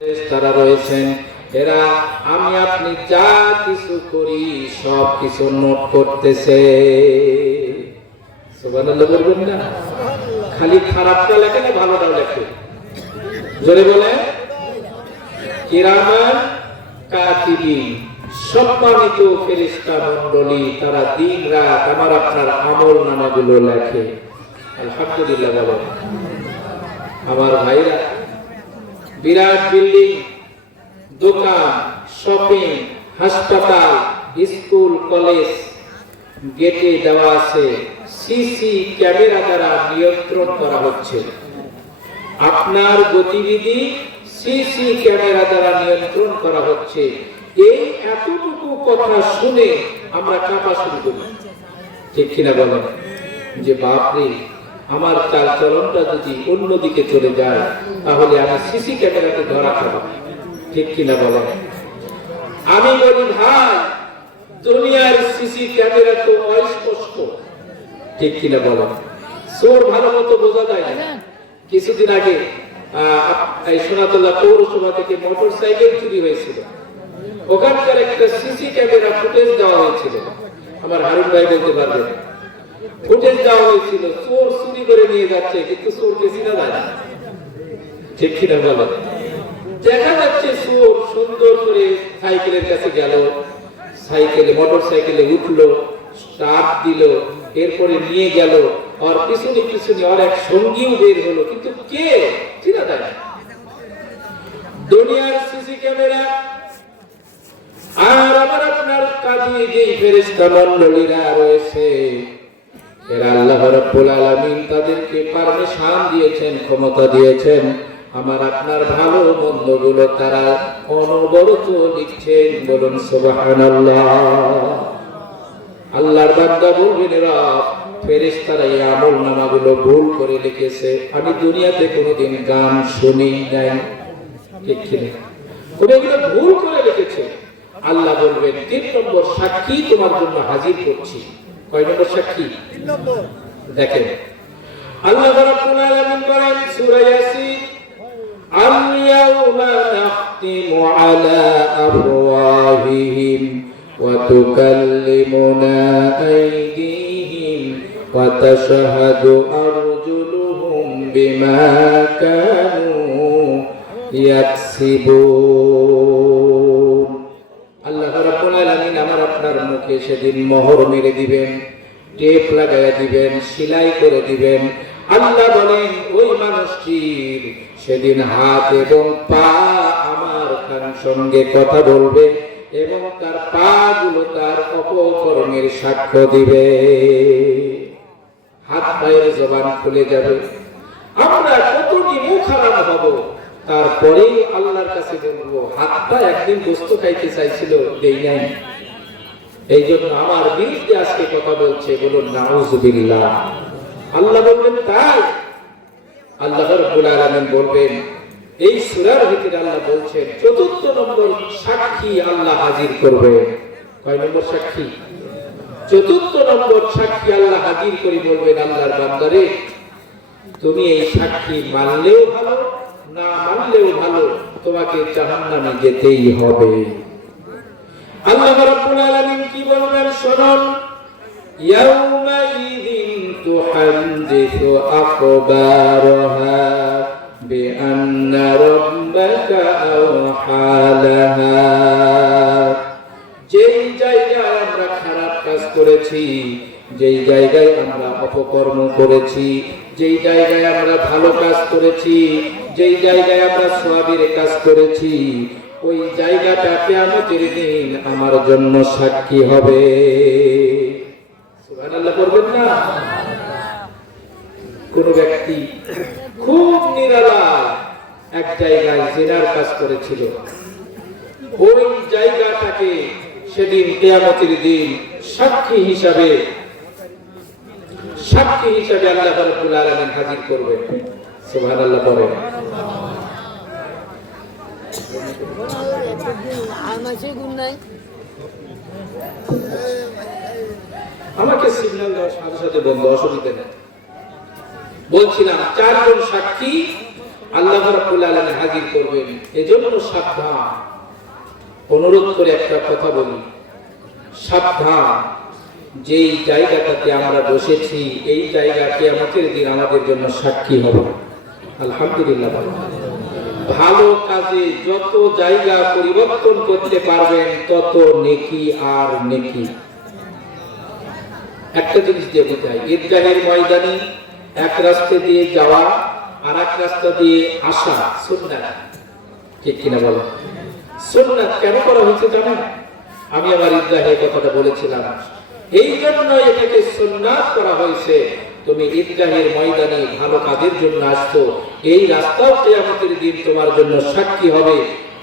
তারা রয়েছেন, এরা আমি আপনি যা কিছু করি সব কিছু নোট করতেছে। সুবহানাল্লাহ বলবেন না? খালি খারাপটা লেখে না ভালোটাও লেখে? জোরে বলে। কিরামান কাতিবিন, সম্মানিত ফেরেশতা মণ্ডলী, তারা দিন রাত আমার আপনার আমলনামাগুলো লেখে। আলহামদুলিল্লাহ বলেন। আমার ভাইরা, বিরাট বিল্ডিং, দোকান, শপিং, হাসপাতাল, স্কুল, কলেজ, গেটে দেওয়া আছে সিসি ক্যামেরা দ্বারা নিয়ন্ত্রণ করা হচ্ছে। আপনার গতিবিধি সিসি ক্যামেরা দ্বারা নিয়ন্ত্রণ করা হচ্ছে। এই এতটুকু কথা শুনে আমরা কাঁপা শুরু করি, ঠিক কিনা বলেন? যে বাপরে, আমার চালচলনটা যদি অন্যদিকে চলে যায় তাহলে আমি সিসি ক্যামেরাতে ধরা খাবো, ঠিক কিনা বলেন? আমি বলি ভাই, দুনিয়ার সিসি ক্যামেরা তো অস্পষ্ট, ঠিক কিনা বলেন? চোর ভালো মতো বোঝা যায় না। কিছুদিন আগে সোনাতলা পৌরসভা থেকে মোটর সাইকেল চুরি হয়েছিল, ওখানকার একটা সিসি ক্যামেরা ফুটেজ দেওয়া হয়েছিল। আমার হারুন ভাই বলতে পারবেন, ফুটেজ দেওয়া হয়েছিল, চোর চুরি করে নিয়ে যাচ্ছে কিন্তু চোরকে চিনা যায় না, ঠিক কিনা বলেন? দেখা যাচ্ছে চোর সুন্দর করে সাইকেলের কাছে গেল, সাইকেলে মোটর সাইকেলে উঠলো, স্টার্ট দিল, এরপরে নিয়ে গেল, আর পিছনে পিছনে আর এক সঙ্গীও বের হলো, কিন্তু কে চিনা যায় না। দুনিয়ার সিসি ক্যামেরা আর আমার আপনার কাজে যে ফেরেশতা মণ্ডলীরা রয়েছে, এরা আল্লাহ রাব্বুল আলামিন তাদেরকে পারমিশন দিয়েছেন, ক্ষমতা দিয়েছেন, আমার আপনার ভালো মন্দগুলো তারা অনবরত লিখছেন। বলুন সুবহানাল্লাহ। আল্লাহর বান্দা বলবেন, এরা ফেরেশতারা এই আমলনামাগুলো ভুল করে লিখেছে। আমি দুনিয়াতে কোনোদিন গান শুনি নাই, ঠিক কিনা? ওগুলো ভুল করে লিখেছে। আল্লাহ বলবেন, ৩ নম্বর সাক্ষী তোমার জন্য হাজির করছি। কয় নম্বর সাক্ষী? 3 নম্বর। দেখেন আল্লাহ রাব্বুল আলামিন বলেন সূরা ইয়াসিন, আল-ইয়াওমা নাখতিমু আলা আফওয়াহিহিম ওয়া তুকাল্লিমুনা আইদিহিম ওয়া তাশহাদু আরজুলুহুম বিমা কানু ইয়াকসিবুন। আল্লাহ রাব্বুল আলামিন আমার আপনার মুখে সেদিন মোহর মেরে দিবেন, টেপ লাগাইয়া দিবেন, সেলাই করে দিবেন। আল্লাহ বলেন, ওই মানুষটির সেদিন হাত এবং পা আমার সঙ্গে কথা বলবে এবং তার পা গুলো তার অপকর্মের সাক্ষ্য দিবে। হাত পায়ের জবান খুলে যাবে, আমরা কতটি মুখ হারাম হব, তারপরে আল্লাহর কাছে বলবো হাতটা একদিন গোশত খাইতে চাইছিল, দেই নাই, এই জন্য আমার বিরুদ্ধে আজকে কথা বলছে। বলুন নাউযুবিল্লাহ। আল্লাহ বলবেন তাই? আল্লাহ রাব্বুল আলামিন বলবেন, এই সূরার ভিতরে আল্লাহ বলছেন ৪র্থ নম্বর সাক্ষী আল্লাহ হাজির করবে। কয় নম্বর সাক্ষী? ৪র্থ নম্বর সাক্ষী আল্লাহ হাজির করে বলবেন, আল্লাহর বান্দারে, তুমি এই সাক্ষী মানলেও ভালো, না মানলেও ভালো, তোমাকে জাহান্নামে যেতেই হবে। আল্লাহ রাব্বুল আলামিন কি বলবেন শুনুন, ইয়াউমাইযিন তুহাদ্দিসু আখবারাহা বিআন্না রাব্বাকা আওহা লাহা। যেই জায়গায় আমরা খারাপ কাজ করেছি, যেই জায়গায় আমরা অপকর্ম করেছি, যেই জায়গায় আমরা ভালো কাজ করেছি, যেই জায়গায় আমরা সওয়াবের কাজ করেছি, ওই জায়গাটা কিয়ামতের দিন আমার জন্য সাক্ষী হবে। সুবহানাল্লাহ করবেন না? কোন ব্যক্তি খুব নিরালা এক জায়গায় জিনার কাজ করেছিল, ওই জায়গাটাকে সেদিন কিয়ামতের দিন সাক্ষী হিসাবে আল্লাহ রাব্বুল আলামিন হাজির করবেন। সুবহানাল্লাহ বলেন। আমাকে সিগন্যাল দেওয়ার সাথে সাথে বন্ধ, অসুবিধা নেই। বলছিলাম 4 জন সাক্ষী আল্লাহ রাব্বুল আলামিন হাজির করবেন। এজন্য সাবধান। অনুরোধ করে একটা কথা বলি, সাবধান। যেই জায়গাটাতে আমরা বসেছি এই জায়গা কিয়ামতের দিন আমাদের জন্য সাক্ষী হবে। আলহামদুলিল্লাহ। ভালো কাজে যত জায়গা পরিবর্তন করতে পারবেন তত নেকি আর নেকি। একটা জিনিস দিয়ে বোঝাই, ঈদগাহের ময়দানে এক রাস্তা দিয়ে যাওয়া আর এক রাস্তা দিয়ে আসা সুন্নাত, ঠিক কিনা বলো? সুন্নাত কেন করা হয়েছে জানেন? আমি আমার ঈদগাহে কথাটা বলেছিলাম, এই জন্য এটাকে সুন্নাত করা হয়েছে। তুমি ঈদগাহের ময়দানে ভালো কাজের জন্য আসছো, এই রাস্তাও কিয়ামতের দিন তোমার জন্য সাক্ষী হবে।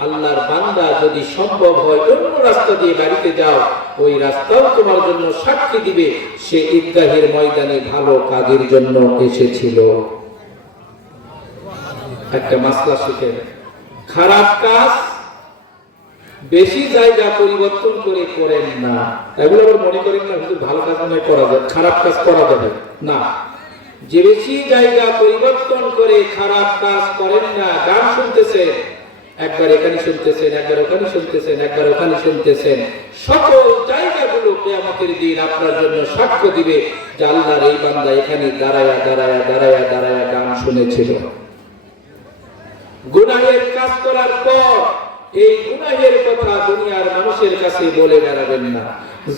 আল্লাহর বান্দা যদি সম্ভব হয় অন্য রাস্তা দিয়ে বাড়িতে যাও, ওই রাস্তাও তোমার জন্য সাক্ষী দিবে সে ঈদগাহের ময়দানে ভালো কাজের জন্য এসেছিল। একটা মাসলা শিখেন, খারাপ কাজ বেশি জায়গা পরিবর্তন করে করেন না। এগুলো আবার মনে করেন না শুধু ভালো কাজ মনে করা যায়, খারাপ কাজ করা যাবে না। যে বেশি জায়গা পরিবর্তন করে খারাপ কাজ করেন না, গান শুনতেছেন, একবার এখানে শুনতেছেন, একবার ওখানে শুনতেছেন, একবার ওখানে শুনতেছেন, সকল জায়গাগুলো কিয়ামতের দিন আপনার জন্য সাক্ষ্য দিবে যে আল্লাহর এই বান্দা এখানে দাঁড়ায়া দাঁড়ায়া দাঁড়ায়া দাঁড়ায়া গান শুনেছিল। গুনাহের কাজ করার পর এই গুনাহের কথা দুনিয়ার মানুষের কাছে বলে বেড়াবেন না।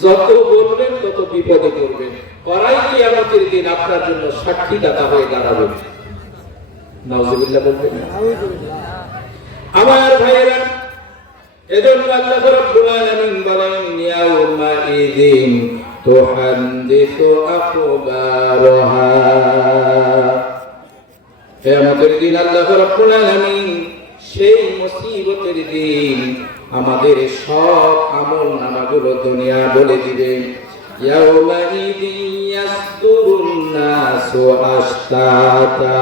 যত বলবেন তত বিপদে পড়বেন। করাই কিয়ামতের দিন আপনার জন্য সাক্ষীদাতা হয়ে দাঁড়াবে। নাউজুবিল্লাহ বলবেন না? আমার ভাইয়েরা, এজন্য আল্লাহ রাব্বুল আলামিন বলেন, ইয়াউমা ইযিন তুহাদ্দিসু আখবারহা। কিয়ামতের দিন আল্লাহ রাব্বুল আলামিন সেই মুসিবতের দিন আমাদের সব আমল নামাগুলো দুনিয়া বলে দিবে। ইয়াউমা ইযিন ইয়াসদুরুন নাসু আশতাতা।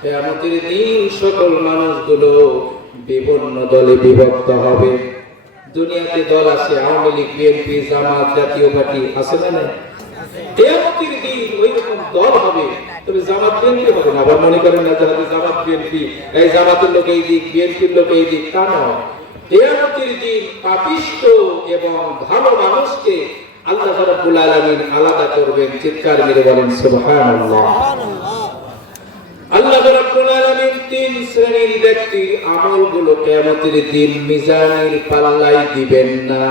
কিয়ামতের দিন সকল মানুষগুলো বিভিন্ন দলে বিভক্ত হবে। দুনিয়াতে দল আছে, আওয়ামী লীগ, বিএনপি, জামাত, জাতীয় পার্টি, আছে না নাই? কিয়ামতের দিন ওই রকম দল হবে, তবে জামাত বিএনপি হবে না। আবার মনে করেন না যারা জামাত বিএনপি, এই জামাতের লোক এই দিক, বিএনপির লোক এই দিক, তা নয়। কিয়ামতের দিন পাপিষ্ঠ এবং ভালো মানুষকে আল্লাহ রাব্বুল আলামিন আলাদা করবেন। চিৎকার মেরে বলেন সুবহানাল্লাহ। আল্লাহ রাব্বুল আলামিন তিন শ্রেণীর ব্যক্তির আমলগুলো কিয়ামতের দিন মিজানের পাল্লায় দিবেন না।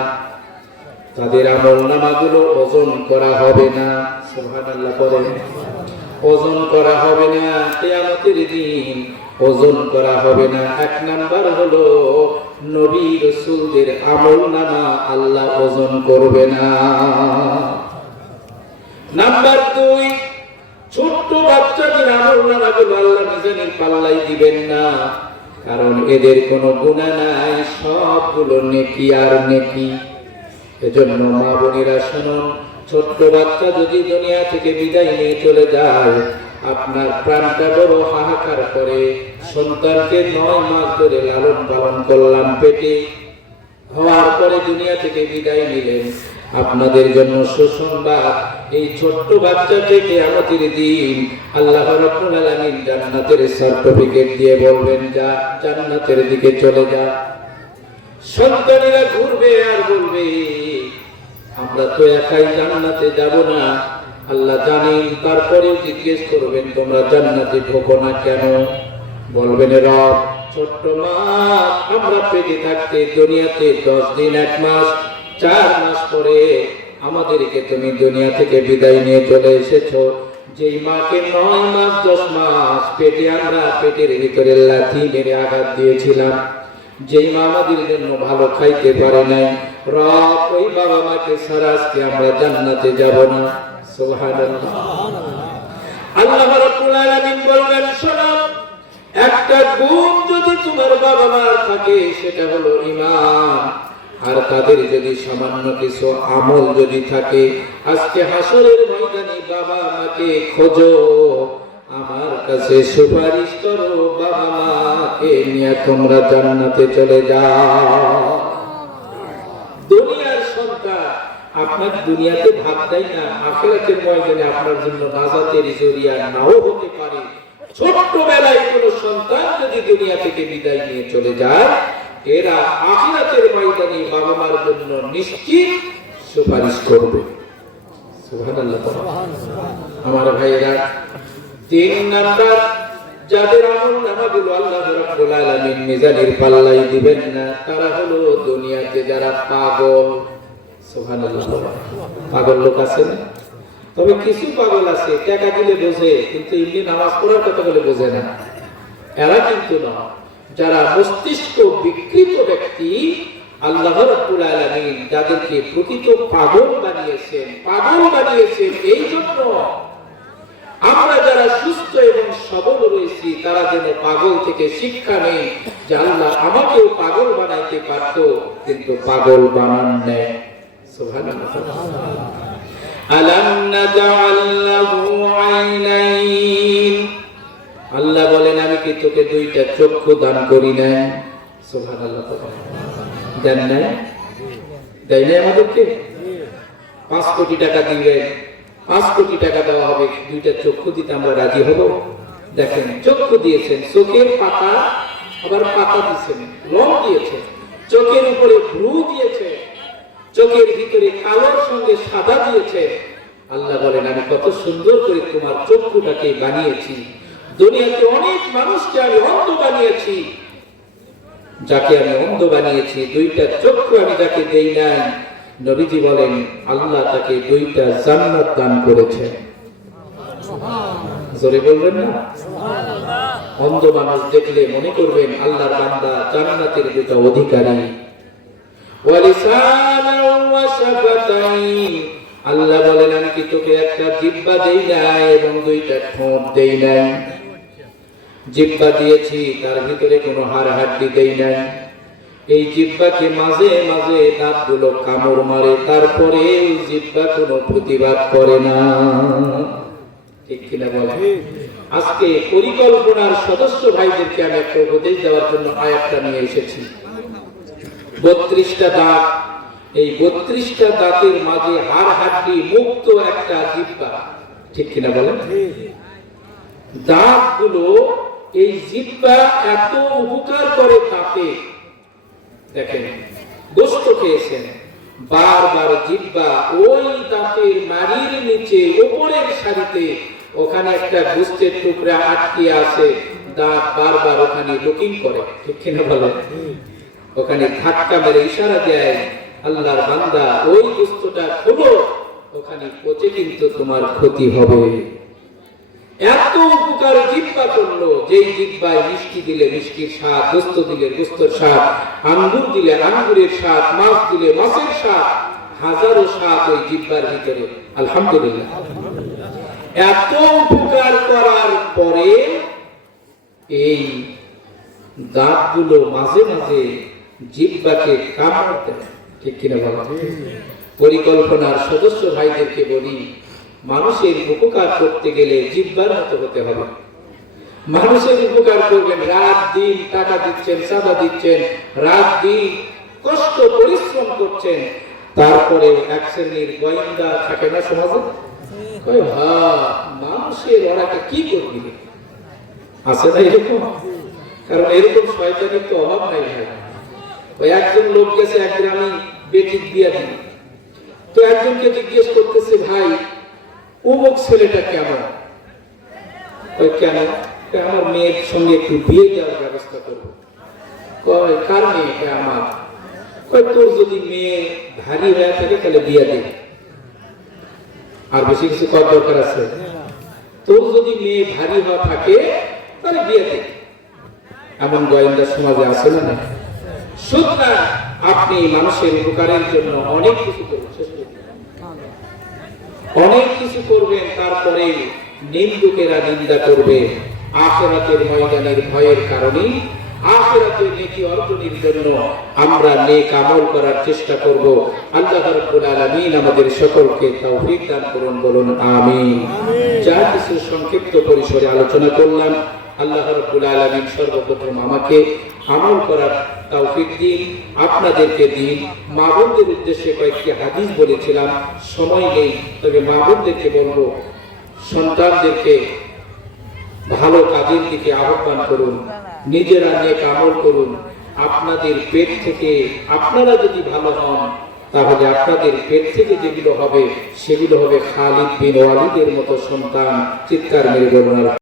তাদের আমলনামাগুলো ওজন করা হবে না। সুবহানাল্লাহ বলেন। ওজন করা হবে না কিয়ামতের দিন, ওজন করা হবে না। এক নাম্বার হলো নবী রাসূলদের আমলনামা আল্লাহ ওজন করবে না। নাম্বার 2, ছোট্ট বাচ্চাদের আমলনামাগুলো আল্লাহ মিজানের পাল্লায় দিবেন না, কারণ এদের কোনো গুনাহ নাই, সবগুলো নেকি আর নেকি। এজন্য মা বোনেরা শুনুন, ছোট্ট বাচ্চা যদি দুনিয়া থেকে বিদায় নিয়ে চলে যায়, আপনার প্রাণটা বড় হাহাকার করে। সন্তানকে 9 মাস ধরে লালন পালন করলাম পেটে, হওয়ার পরে দুনিয়া থেকে বিদায় নিলেন। আপনাদের জন্য সুসংবাদ, এই ছোট্ট বাচ্চাকে কিয়ামতের দিন আল্লাহ রাব্বুল আলামিন জান্নাতের সার্টিফিকেট দিয়ে বলবেন, যা জান্নাতের দিকে চলে যা। সন্তানেরা ঘুরবে আর বলবে, আমরা তো একাই জান্নাতে যাব না। আল্লাহ জানেন, তারপরেও জিজ্ঞেস করবেন, তোমরা জান্নাতে ঢোকো না কেন? বলবেন, রব, ছোট্ট মা আমরা পেটে থাকতে দুনিয়াতে 10 দিন, 1 মাস, 4 মাস পরে আমাদেরকে তুমি দুনিয়া থেকে বিদায় নিয়ে চলে এসেছো। যেই মাকে 9 মাস 10 মাস পেটে আমরা পেটের ভিতরে লাথি মেরে আঘাত দিয়েছিলাম, যেই মা আমাদের জন্য ভালো খাইতে পারে নাই, রব ওই বাবা মাকে ছাড়া আজকে আমরা জান্নাতে যাব না। সুবহানাল্লাহ। আল্লাহ রাব্বুল আলামিন বললেন, শোনো, একটা গুণ যদি তোমার বাবা মার থাকে সেটা হলো ঈমান, আর তাদের যদি সামান্য কিছু আমল যদি থাকে, আজকে হাসরের ময়দানে বাবা মাকে খোঁজো, আমার কাছে সুপারিশ করো, বাবা মাকে নিয়ে তোমরা জান্নাতে চলে যাও। দুনিয়ার সন্তান আপনার দুনিয়াতে ভাব দেয় না, আখিরাতের ময়দানে আপনার জন্য নাজাতের জরিয়া নাও হতে পারে। ছোট্টবেলায় কোন সন্তান যদি দুনিয়া থেকে বিদায় নিয়ে চলে যায়, এরা আখিরাতের ময়দানে বাবা মার জন্য নিশ্চিত সুপারিশ করবে। সুবহানাল্লাহ। আমার ভাইয়েরা, 3 নাম্বার যাদের আমল নামাগুলো আল্লাহ রাব্বুল আলামিন মিজানের পাল্লায় দিবেন না, তারা হলো দুনিয়াতে যারা পাগল। সুবহানাল্লাহ। পাগল লোক আছে না? তবে কিছু পাগল আছে টাকা দিলে বোঝে, কিন্তু এমনি নামাজ পড়ার কথা বলে বোঝে না। এরা কিন্তু না, যারা মস্তিষ্ক বিকৃত ব্যক্তি, আল্লাহ রাব্বুল আলামিন যাদেরকে প্রকৃত পাগল বানিয়েছেন এই জন্য আমরা যারা সুস্থ এবং সবল রয়েছি তারা যেন পাগল থেকে শিক্ষা নেই যে আল্লাহ আমাকেও পাগল বানাইতে পারত, কিন্তু পাগল বানান নেই। সুবহানাল্লাহ। আলাম নাজআল লাহু আইনাইন, আল্লাহ বলেন আমি কি তোকে 2টা চক্ষু দান করি না? সুবহানাল্লাহ। দেন নাই? দেয় নাই আমাদেরকে? 5 কোটি টাকা দিবেন, 5 কোটি টাকা দেওয়া হবে, 2টা চক্ষু দিতে আমরা রাজি হব? দেখেন, চক্ষু দিয়েছেন, চোখের পাতা, আবার পাতা দিয়েছেন, রং দিয়েছেন, চোখের উপরে ভ্রু দিয়েছে, চোখের ভিতরে কালোর সঙ্গে সাদা দিয়েছে। আল্লাহ বলেন আমি কত সুন্দর করে তোমার চক্ষুটাকে বানিয়েছি। দুনিয়াতে অনেক মানুষকে আমি অন্ধ বানিয়েছি, যাকে আমি অন্ধ বানিয়েছি, 2টা চক্ষু আমি যাকে দেই নাই, নবীজি বলেন আল্লাহ তাকে 2টা জান্নাত দান করেছে। জোরে বলবেন না? অন্ধ মানুষ দেখলে মনে করবেন আল্লাহর বান্দা, জান্নাতের 2টা অধিকারী। ওয়ালিসানান ওয়া শাফাতাইন, আল্লাহ বলেন আমি কি তোকে একটা জিহ্বা দেই নাই এবং 2টা ঠোঁট দেই নাই? জিহ্বা দিয়েছি, তার ভিতরে কোনো হাড় হাড্ডি দেই নাই। এই জিহ্বাকে মাঝে মাঝে দাঁতগুলো কামড় মারে, তারপরে এই জিহ্বা কোনো প্রতিবাদ করে না। ঠিক কিনা বলেন? আজকে পরিকল্পনার সদস্য ভাইদেরকে আমি একটা উপদেশ দেওয়ার জন্য আয়াতটা নিয়ে এসেছি। 32টা দাঁত, এই 32টা দাঁতের মাঝে হাড় হাড্ডি মুক্ত একটা জিহ্বা। ঠিক কিনা বলেন? দাঁতগুলো, এই জিহ্বা এত উপকার করে তাতে, দেখেন গোশত খেয়েছেন, বারবার জিহ্বা ওই দাঁতের মাড়ির নিচে উপরের সারিতে ওখানে একটা গোশতের টুকরা আটকে আছে, দাঁত বারবার ওখানে লুকিং করে। ঠিক কিনা বলেন? ওখানে ধাক্কা মেরে ইশারা দেয় আল্লাহর বান্দা ওই গোশতটা খোলো, ওখানে পচে কিন্তু তোমার ক্ষতি হবে। এত উপকার জিহ্বা করলো, যেই জিহ্বায় মিষ্টি দিলে মিষ্টির স্বাদ, গোশত দিলে গোশতের স্বাদ, আঙ্গুর দিলে আঙ্গুরের স্বাদ, মাছ দিলে মাছের স্বাদ, হাজারো স্বাদ ওই জিহ্বার ভিতরে। আলহামদুলিল্লাহ। এত উপকার করার পরে এই দাঁতগুলো মাঝে মাঝে জিহ্বাকে কামড় দেয়। ঠিক কিনা বলা? পরিকল্পনার সদস্য ভাইদেরকে বলি, মানুষের উপকার করতে গেলে জিহ্বার মতো হতে হবে। মানুষের উপকার করবেন, রাত দিন টাকা দিচ্ছেন, চাঁদা দিচ্ছেন, রাত দিন কষ্ট পরিশ্রম করছেন, তারপরে এক শ্রেণীর গোয়েন্দা থাকে না সমাজে, মানুষের ওরাকে কি করবি? আছে না এরকম? কারণ এরকম শয়তানির তো অভাব নাই ভাই। ওই একজন লোক গেছে এক গ্রামে বেটিক দিয়া দিল, তো একজনকে জিজ্ঞেস করতেছে ভাই অমুক ছেলেটা কেমন? কেন? আমার মেয়ের সঙ্গে একটু বিয়ে দেওয়ার ব্যবস্থা করবো। কার মেয়ে? আমার। তোর যদি মেয়ে ভারী হয়ে থাকে তাহলে বিয়ে দে, আর বেশি কিছু করার দরকার আছে? তোর যদি মেয়ে ভারী হওয়া থাকে তাহলে বিয়ে দে। এমন গোয়েন্দা সমাজে আছে না? সুতরাং আপনি মানুষের উপকারের জন্য অনেক কিছু করছেন, অনেক কিছু করবেন, তারপরে নিন্দুকেরা নিন্দা করবে। আখিরাতের ময়দানের ভয়ের কারণে আখিরাতে নেকি অর্জনের জন্য আমরা নেক আমল করার চেষ্টা করব। আল্লাহ রাব্বুল আলামিন আমাদের সকলকে তৌফিক দান করুন, বলুন আমিন। যা কিছু সংক্ষিপ্ত পরিসরে আলোচনা করলাম, আল্লাহ রাব্বুল আলামিন সর্বপ্রথম আমাকে আমল করার তৌফিক দিন, আপনাদেরকে দিন। মা বোনদের উদ্দেশ্যে কয়েকটি হাদিস বলেছিলাম, সময় নেই, তবে মা বোনদেরকে বলবো, সন্তানদেরকে ভালো কাজের দিকে আহ্বান করুন, নিজেরা নেক আমল করুন। আপনাদের পেট থেকে আপনারা যদি ভালো হন, তাহলে আপনাদের পেট থেকে যেগুলো হবে সেগুলো হবে খালিদ বিন ওয়ালিদের মতো সন্তান। চিৎকার মেরে বলুন।